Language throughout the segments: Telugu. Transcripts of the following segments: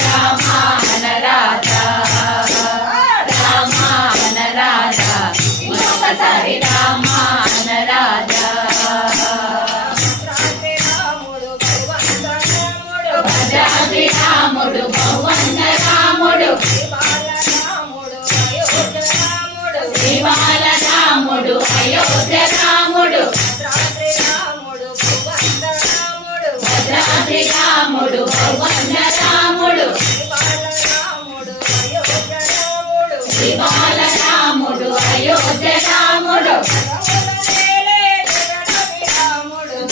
రామా అనరాధా రామా అనరాధా ఇంకొకసారి రామా అనరాధా భద్రాద్రి రాముడు భగవంత రాముడు శ్రీబాల రాముడు అయోధ్య రాముడు భద్రాద్రి రాముడు భగవంత రాముడు శ్రీబాల రాముడు అయోధ్య రాముడు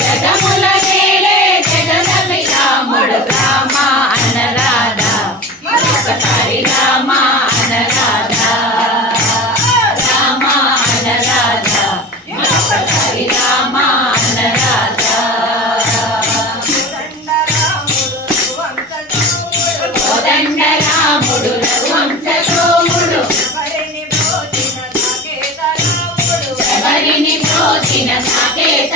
జగముల నేలే జగదమి రాముడు రామా అనరాధా ఒకసారి రామా అనరాధా రామా అనరాధా ఒకసారి రామా అనరాధా కోదండ రాముడు రఘువంశోముడు ఎవరిని బ్రోచిన సాకేత